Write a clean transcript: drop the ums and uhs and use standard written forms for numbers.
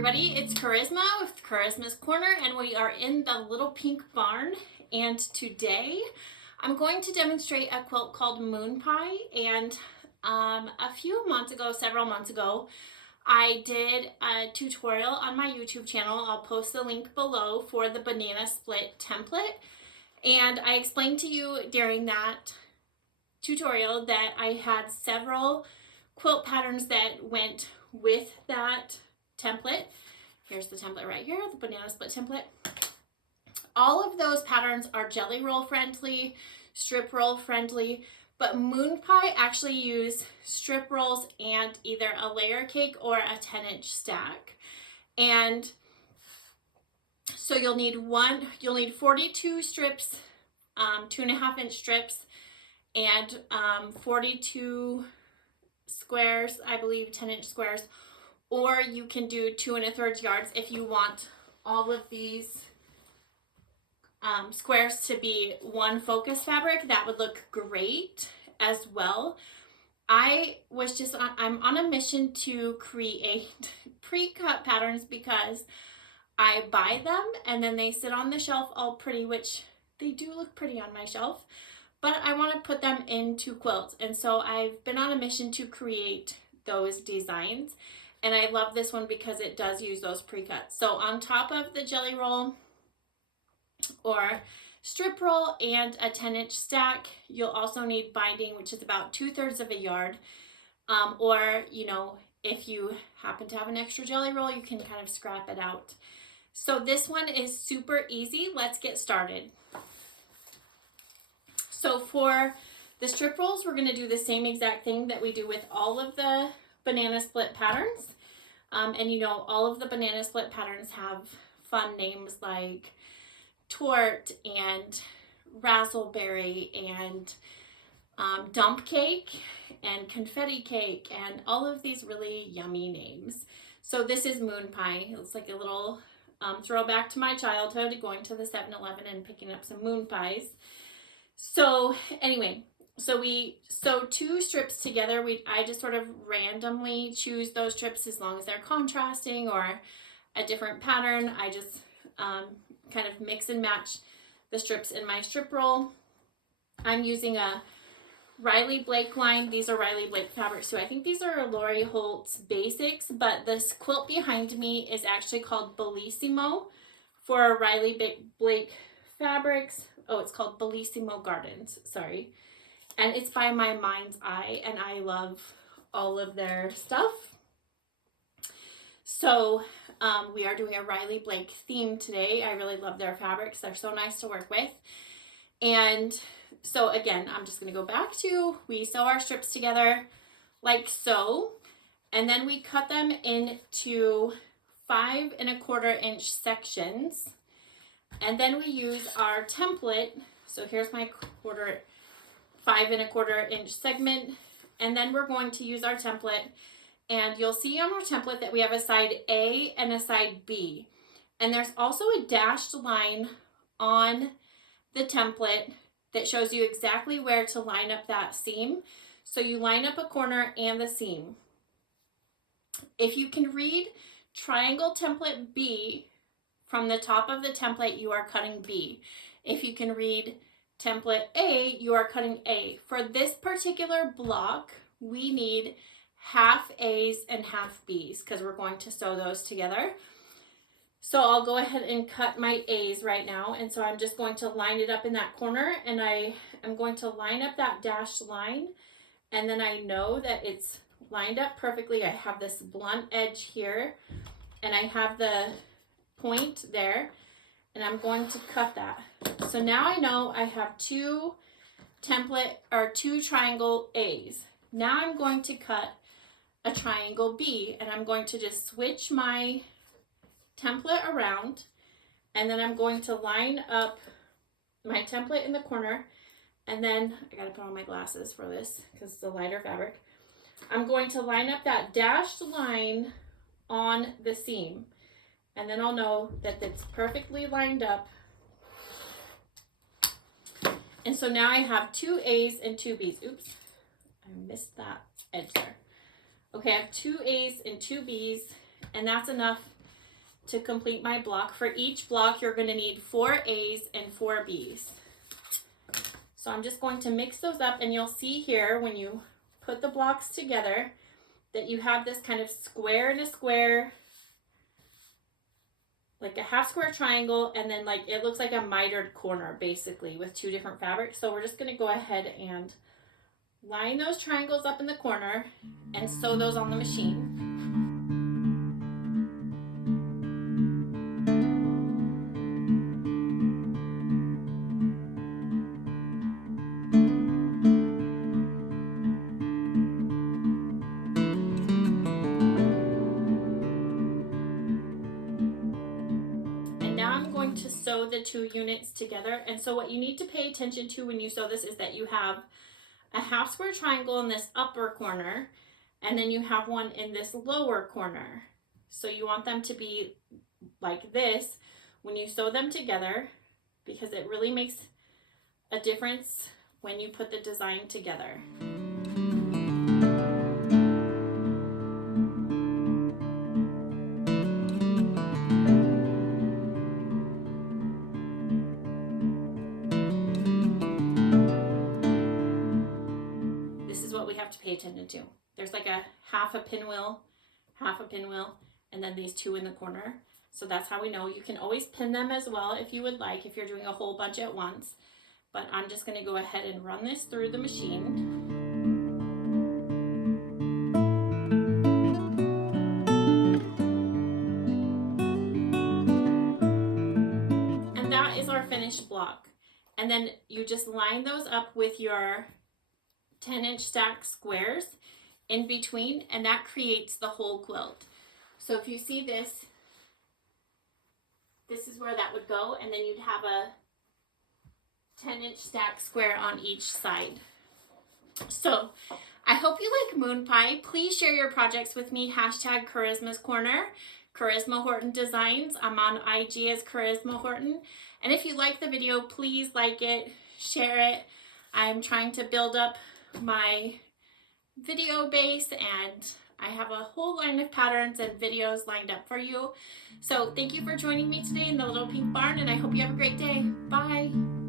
everybody, it's Charisma with Charisma's Corner, and we are in the little pink barn. And today I'm going to demonstrate a quilt called Moon Pie. And several months ago, I did a tutorial on my YouTube channel. I'll post the link below for the banana split template. And I explained to you during that tutorial that I had several quilt patterns that went with that template. Here's the template right here, the banana split template. All of those patterns are jelly roll friendly, strip roll friendly, but Moon Pie actually use strip rolls and either a layer cake or a 10-inch stack. And so you'll need 42 strips, 2.5-inch strips, and 42 squares, I believe 10-inch squares, or you can do 2 1/3 yards if you want all of these squares to be one focus fabric. That would look great as well. I'm on a mission to create pre-cut patterns because I buy them and then they sit on the shelf all pretty, which they do look pretty on my shelf, but I want to put them into quilts. And so I've been on a mission to create those designs. And I love this one because it does use those pre-cuts. So on top of the jelly roll or strip roll and a 10-inch stack, you'll also need binding, which is about 2/3 of a yard. Or, if you happen to have an extra jelly roll, you can kind of scrap it out. So this one is super easy. Let's get started. So for the strip rolls, we're going to do the same exact thing that we do with all of the banana split patterns. And all of the banana split patterns have fun names like tort and razzleberry and dump cake and confetti cake and all of these really yummy names. So this is Moon Pie. It's like a little throwback to my childhood, going to the 7-Eleven and picking up some moon pies. So anyway, so we sew 2 strips together. I just sort of randomly choose those strips as long as they're contrasting or a different pattern. I just kind of mix and match the strips in my strip roll. I'm using a Riley Blake line. These are Riley Blake fabrics too. I think these are Lori Holt's basics, but this quilt behind me is actually called Bellissimo for Riley Blake fabrics. Oh, it's called Bellissimo Gardens, sorry. And it's by My Mind's Eye, and I love all of their stuff. So we are doing a Riley Blake theme today. I really love their fabrics. They're so nice to work with. And so again, I'm just going to go back to, we sew our strips together like so, and then we cut them into 5 1/4-inch sections. And then we use our template. So here's my 5 1/4-inch segment. And then we're going to use our template. And you'll see on our template that we have a side A and a side B. And there's also a dashed line on the template that shows you exactly where to line up that seam. So you line up a corner and the seam. If you can read triangle template B, from the top of the template, you are cutting B. If you can read template A, you are cutting A. For this particular block, we need half A's and half B's because we're going to sew those together. So I'll go ahead and cut my A's right now. And so I'm just going to line it up in that corner, and I am going to line up that dashed line. And then I know that it's lined up perfectly. I have this blunt edge here, and I have the point there, and I'm going to cut that. So now I know I have 2 triangle A's. Now I'm going to cut a triangle B, and I'm going to just switch my template around, and then I'm going to line up my template in the corner, and then I gotta put on my glasses for this because it's a lighter fabric. I'm going to line up that dashed line on the seam. And then I'll know that it's perfectly lined up. And so now I have 2 A's and 2 B's. Oops, I missed that edge there. Okay, I have 2 A's and 2 B's, and that's enough to complete my block. For each block, you're going to need 4 A's and 4 B's. So I'm just going to mix those up, and you'll see here when you put the blocks together that you have this kind of square and a square, like a half square triangle, and then like it looks like a mitered corner basically with 2 different fabrics. So we're just going to go ahead and line those triangles up in the corner and sew those on the machine. To sew the 2 units together. And so what you need to pay attention to when you sew this is that you have a half square triangle in this upper corner, and then you have one in this lower corner. So you want them to be like this when you sew them together, because it really makes a difference when you put the design together. To pay attention to. There's like a half a pinwheel, and then these 2 in the corner. So that's how we know. You can always pin them as well if you would like, if you're doing a whole bunch at once. But I'm just going to go ahead and run this through the machine. And that is our finished block. And then you just line those up with your 10-inch stack squares in between, and that creates the whole quilt. So if you see this, this is where that would go, and then you'd have a 10-inch stack square on each side. So I hope you like moon pie. Please share your projects with me. Hashtag Charisma's Corner, Charisma Horton Designs. I'm on IG as Charisma Horton. And if you like the video, please like it, share it. I'm trying to build up my video base, and I have a whole line of patterns and videos lined up for you. So thank you for joining me today in the Little Pink Barn, and I hope you have a great day. Bye.